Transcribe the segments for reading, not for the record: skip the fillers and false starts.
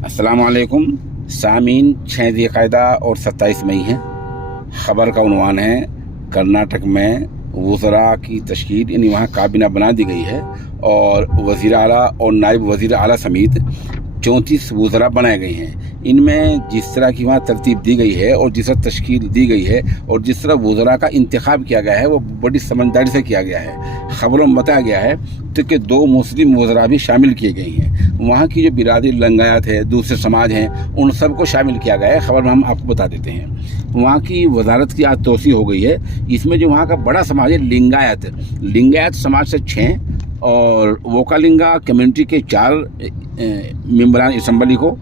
अस्सलाम वालेकुम सामीन। 6 ज़िलक़ादा और 27 मई है। ख़बर का उन्वान है कर्नाटक में वज़रा की तश्कील, यानी वहाँ काबीना बना दी गई है और वज़ीर आला और नायब वज़ीर आला समेत 34 वज़रा बनाए गए हैं। इनमें जिस तरह की वहाँ तरतीब दी गई है और जिस तरह तश्कील दी गई है और जिस तरह वज़रा का इंतखाब किया गया है वो बड़ी समझदारी से किया गया है। ख़बरों में बताया गया है तो कि 2 मुस्लिम वज़रा भी शामिल किए गए हैं। वहाँ की जो बिरादरी लिंगायत है, दूसरे समाज हैं, उन सबको शामिल किया गया है। ख़बर में हम आपको बता देते हैं। वहाँ की वजारत की आज तोसी हो गई है। इसमें जो वहाँ का बड़ा समाज है लिंगायत समाज से 6 और वोकालिंगा कम्युनिटी के 4 मेंबरान असम्बली को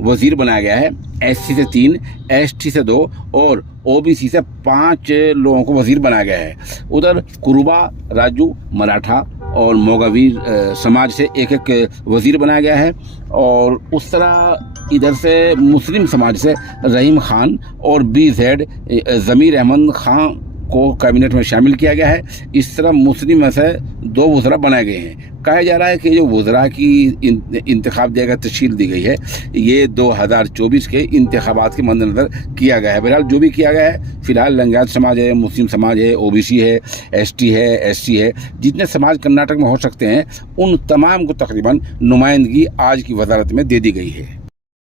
वज़ीर बनाया गया है। एससी से 3, एसटी से 2 और ओबीसी से 5 लोगों को वज़ीर बनाया गया है। उधर कुरुबा, राजू, मराठा और मोगावीर समाज से एक वज़ीर बनाया गया है। और उस तरह इधर से मुस्लिम समाज से रहीम खान और BZ ज़मीर अहमद खान को कैबिनेट में शामिल किया गया है। इस तरह मुस्लिम में से 2 वज़रा बनाए गए हैं। कहा जा रहा है कि जो वज़रा की इंतखाब दिया गया, तश्कील दी गई है, ये 2024 के इंतखाबात के मद्देनज़र किया गया है। बहरहाल जो भी किया गया है, फ़िलहाल लिंगायत समाज है, मुस्लिम समाज है, ओबीसी है, एसटी है, एससी है, जितने समाज कर्नाटक में हो सकते हैं उन तमाम को तकरीबन नुमाइंदगी आज की वज़ारत में दे दी गई है।